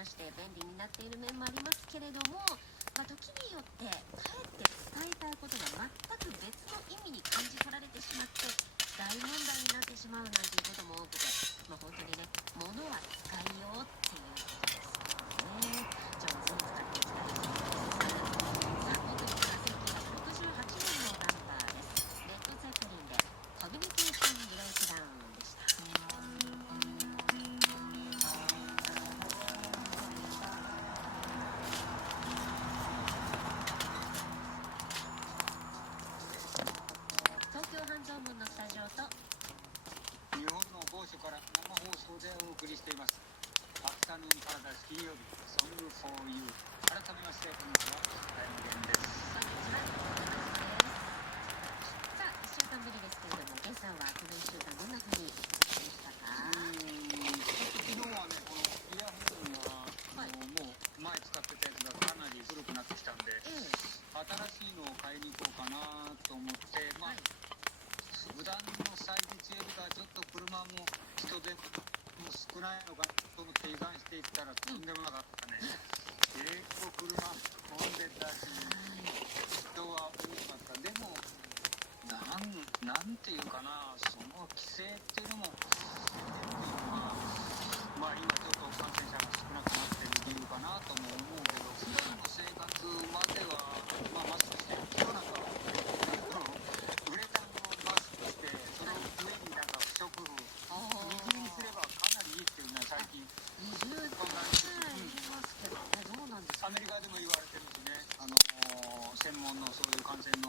まして便利になっている面もありますけれども、時によってかえって伝えたいことが全く別の意味に感じ取られてしまって大問題になってしまうなんていうことも多くて、本当にね、物は使いようっていうことですよね。上手に使っていきたいと思います。さあ、僕は1968年のナンバーです。レッド・ゼッペリンでコミュニケーション・ブレイクダウンでした。東京半蔵門のスタジオと日本の某所から生放送でお送りしています。アフタヌーンパラダイス金曜日、ソングフォーユー。改めまして、こんにちは、大無限です。こんにちは、さあ、1週間ぶりですけれども、ゲンさんはこの1週間どんな風に過ごしましたか？昨日はね、このイヤホンは、もう前使ってたやつがかなり古くなってきたんで、新しいのを買いに行こうかなと思って、普段のサイズよりかちょっと車も人手も少ないのかと思って油断していったらとんでもなかったね。結構車混んでたし、人は多かった。でもなんていうかな、その規制っていうのも今ちょっと感染者が少なくなってる理由かなとも思うけど、普段の生活まではマスクしてる。今日なんかウレタンのマスクしてその上になんか不織布二重にすればかなりいいっていうのは最近二重で言いますけどね、どうなんですか？アメリカでも言われてるしね、専門のそういう感染の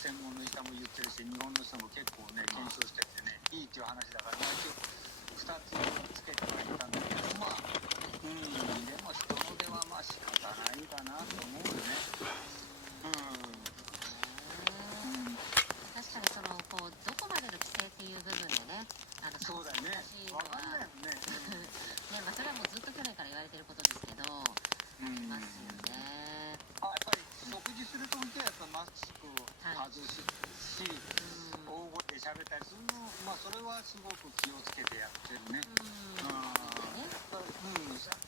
専門の人も言ってるし、日本の人も結構ね検証してってね、いいっていう話だから、一応2つつけてはいたんだけど、でも人の出は仕方ないかなと思うよね。確かにどこまでの規制っていう部分でね、そうだよね、分かんないもんね。それはもうずっと去年から言われてることですけど、ありますよね。やっぱり食事するときはやっぱマスクを外すし、大声で喋ったりするの、それはすごく気をつけてやってるね。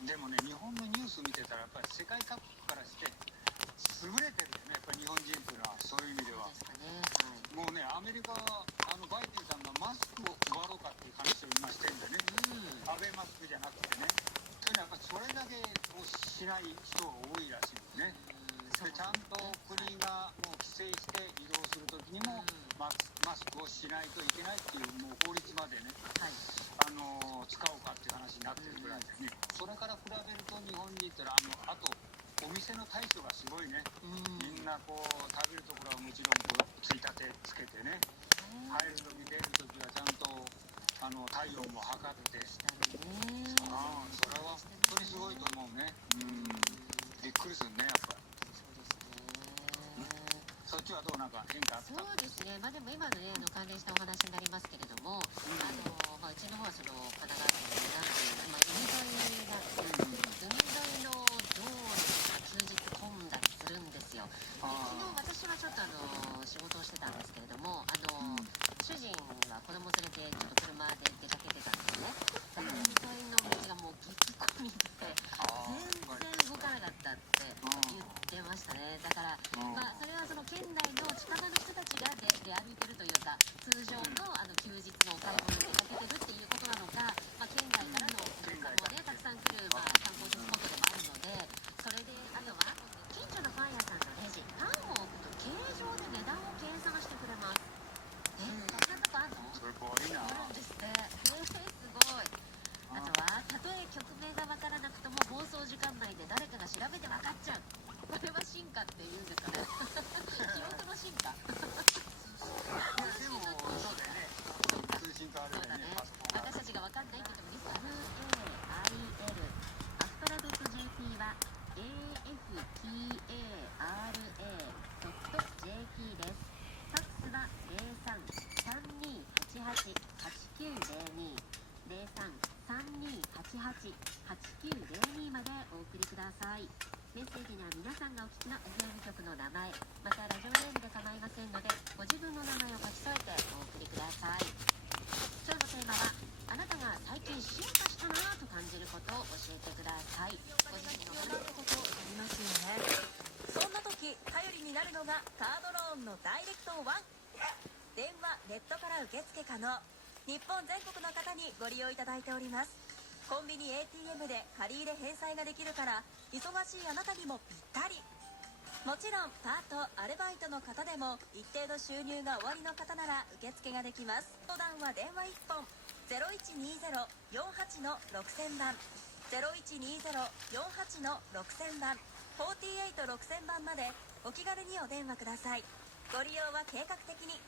でもね、日本のニュース見てたらやっぱり世界各国からして優れてるよね、やっぱり日本人っていうのは。そういう意味ではもうね、アメリカはバイデンさんがマスクを配ろうかっていう話を今してるんだよね。アベマスクじゃなくてね。というのはやっぱそれだけをしない人が多いらしいんですね。でちゃんと国がもう規制して移動するときにもマスクをしないといけないっていうもう法律までね、使おうかっていう話になってるぐらいでね。それから比べると日本に行ったらあとお店の対処がすごいね。みんな食べるところはもちろんついたてつけてね、入るとき出るときはちゃんと体温も測って、それは本当にすごいと思うね。びっくりするね、やっぱり。そっちはどう、なんか変化あった？そうですね、でも今のね、関連したお話になりますけれども、うちの方は神奈川県の海沿いなんですけど、海沿いの道路が休日混んだりするんですよ。で、昨日私はちょっと仕事をしてたんですけれども、主人は子供連れてちょっと車で出かけてたんですね。だから海沿いの道がもう激混みで全然動かなかったって言ってましたね。だからそれは県内の近場の人たちが出歩いてるというか、通常の休日のお買い物に出かけてるっていうことなのか、県外からのお客さんもねたくさん来る、観光地スポットでもあるので、それであとは近所のパン屋さんのレジ、パンを置くと形状で値段を計算してくれます。そんなとこあるの？すごいな。あるんですって。すごい。あとはたとえ曲名がわからなくとも放送時間内で誰かが調べて分かっちゃう。これは進化っていうんですかね。記憶の進化。でもそうだよね。通信とあるよね。私たちが分かんないって言ってもいいですか？ MAIL アスパラ .jp は AFPARA.jp です。ファックスは03-3288-8902 03-3288-8902までお送りください。メッセージには皆さんがお聞きの FM 局の名前、またラジオネームで構いませんので、ご自分の名前を書き添えてお送りください。今日のテーマは、あなたが最近進化したなぁと感じることを教えてください。本全国の方にご利用いただいております。コンビニ ATM で借り入れ返済ができるから忙しいあなたにもぴったり。もちろんパートアルバイトの方でも一定の収入がおありの方なら受付ができます。相談は電話1本0120-48-6000番0120-48-6000番48-6000番までお気軽にお電話ください。ご利用は計画的に。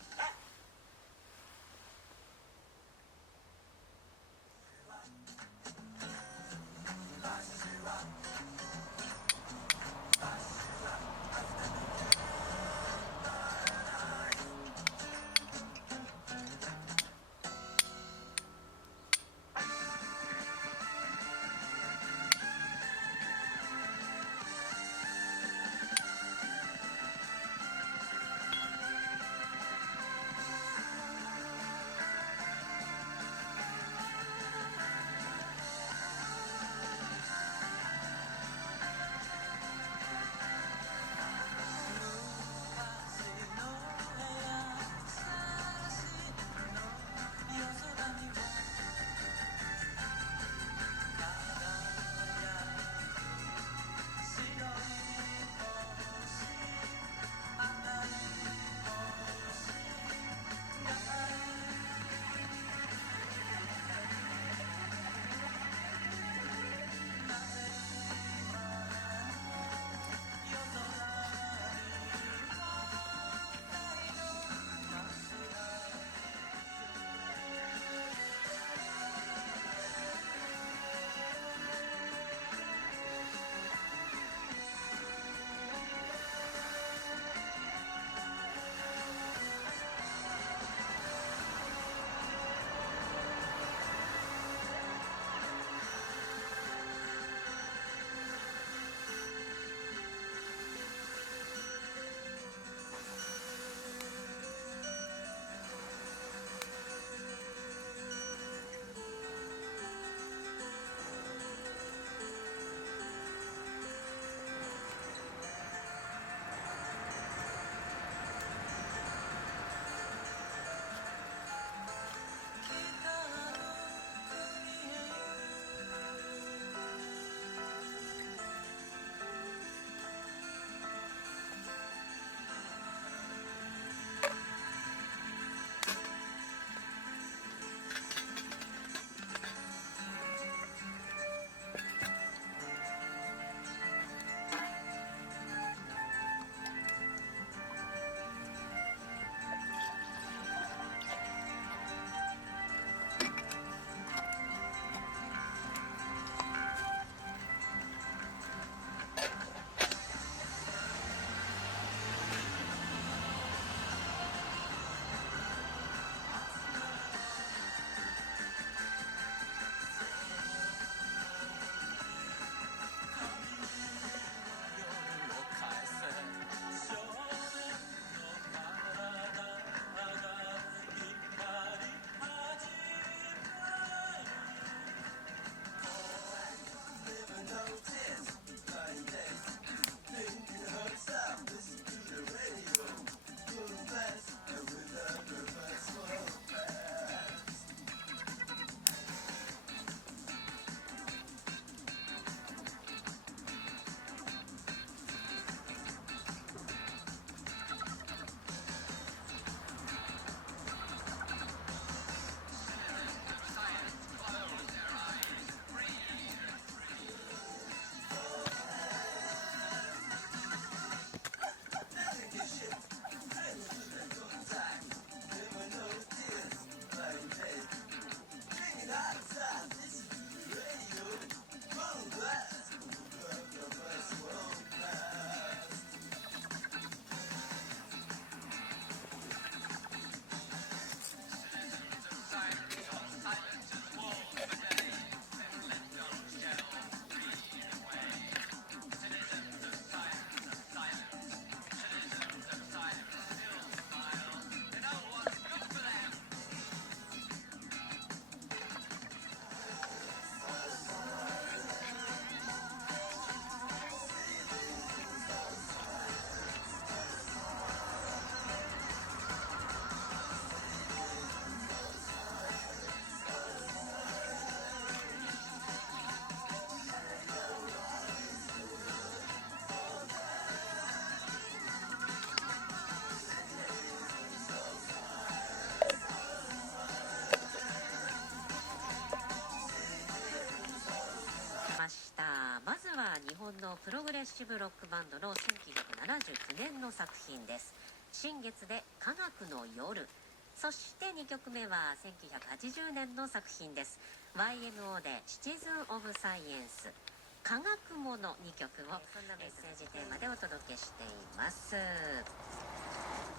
シブロックバンドの1979年の作品です。新月で科学の夜。そして2曲目は1980年の作品です。 YMO でシチズン・オブ・サイエンス、科学もの2曲をそんなメッセージテーマでお届けしています。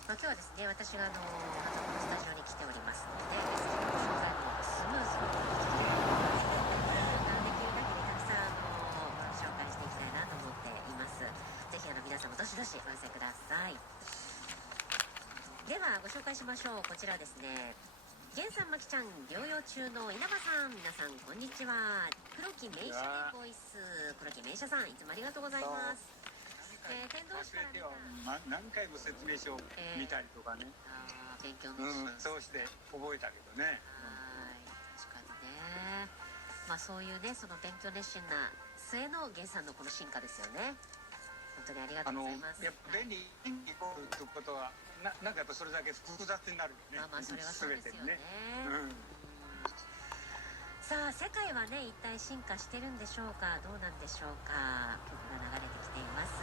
今日はですね、私がまたこのスタジオに来ておりますので、ゲストの紹介もスムーズにできるようにできるだけにたくさん紹介していきたいなと思っています。ぜひ皆さんもどしどしお寄せください。ではご紹介しましょう。こちらですね、源さん、まきちゃん、療養中の稲葉さん、皆さんこんにちは。黒木名車ボイス、黒木名車さん、いつもありがとうございます。天童市から見た何回も説明書を見たりとかね、勉強のそうして覚えたけどね。確かにね。そういうね、その勉強熱心な末の源さんのこの進化ですよね。本当にありがとうございます。やっぱ便利イコールってことはなんかやっぱそれだけ複雑になるよね。それはそうですよね。さあ世界はね一体進化してるんでしょうか、どうなんでしょうか。曲が流れてきています。